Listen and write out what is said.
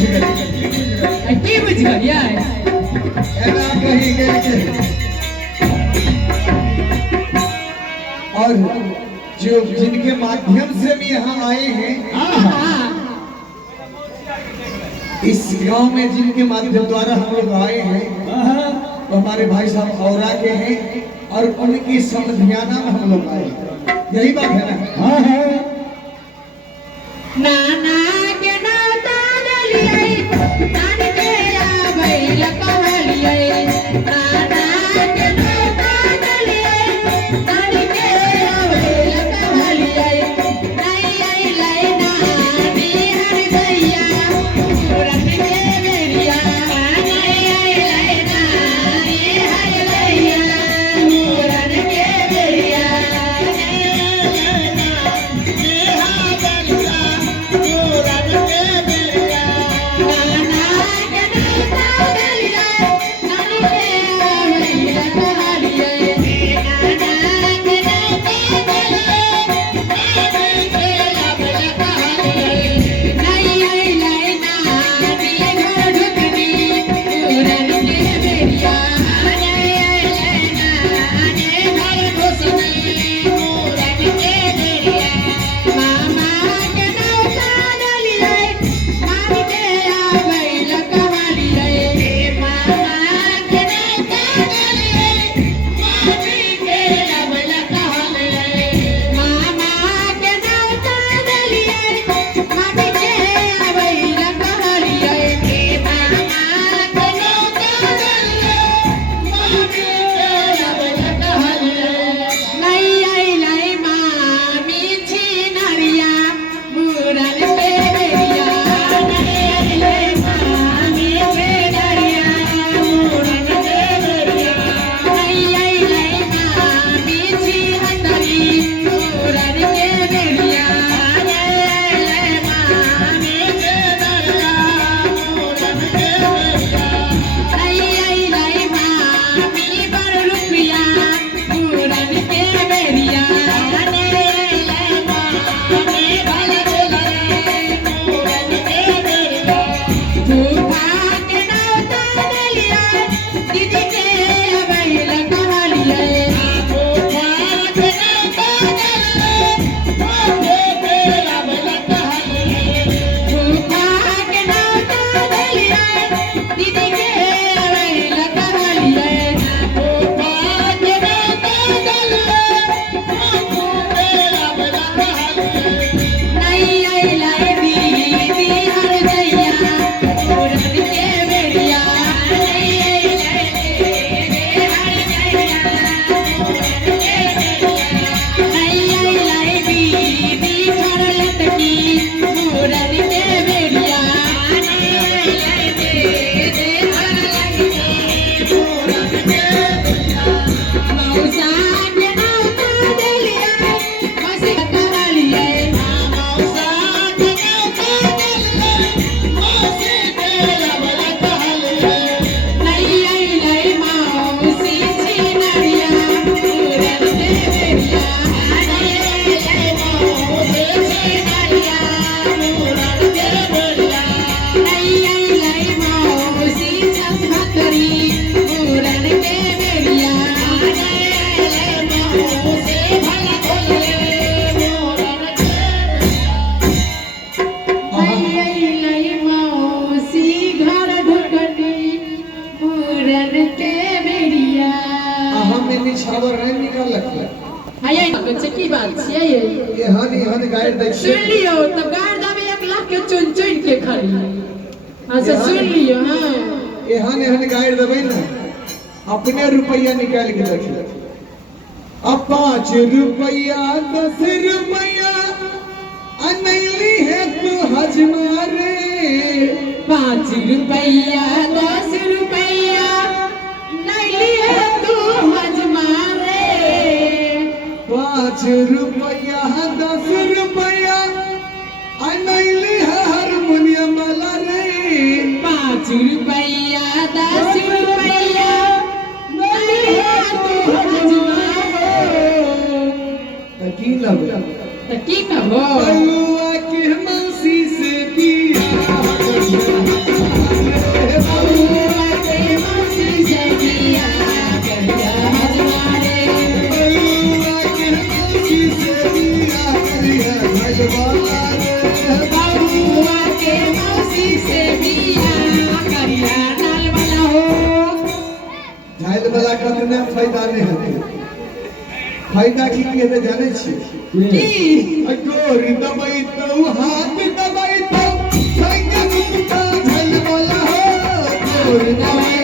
की बुझ गया ऐना कहीं गए और जो जिनके माध्यम से हम यहाँ आए हैं इस गांव में जिनके माध्यम द्वारा हम लोग आए हैं तो हमारे भाई साहब औरा के हैं और उनकी समधियाना में हम लोग आए यही बात है ना। हाँ है नाना के नाता डलिए नान के आवे लकवलिए नाना के नाता डलिए नान के आवे लकवलिए नहीं आई लाई नानी हर भैया रन के बेरिया नहीं आई लाई नानी हर भैया रन के बेरिया की बात छै ये हन गाइड दै सुन लियो तब गाइड दाबे 1 लाख के चुन चुन के खाली हां से सुन लियो हां ये हन गाइड देबै ना अपने रुपया निकाल के रख अब 5 रुपया 10 रुपया अनैली है तू हजमारे 5 रुपया 10 रुपया नैली है तू हजमारे 5 रुपया 10 रुपया अनैली है हारमोनियम वाला रे 5 रुपया 10 रुपया नैली है तू हजमारे की लगे की कहो बलुआ के मौसी से बियाह भेल वाला कतने फायदा नहीं होते फायदा की कहते जाने छी की गोर दबाई तो हाथ दबाई तो फायदा कुत्ता झल वाला हो गोर दबाई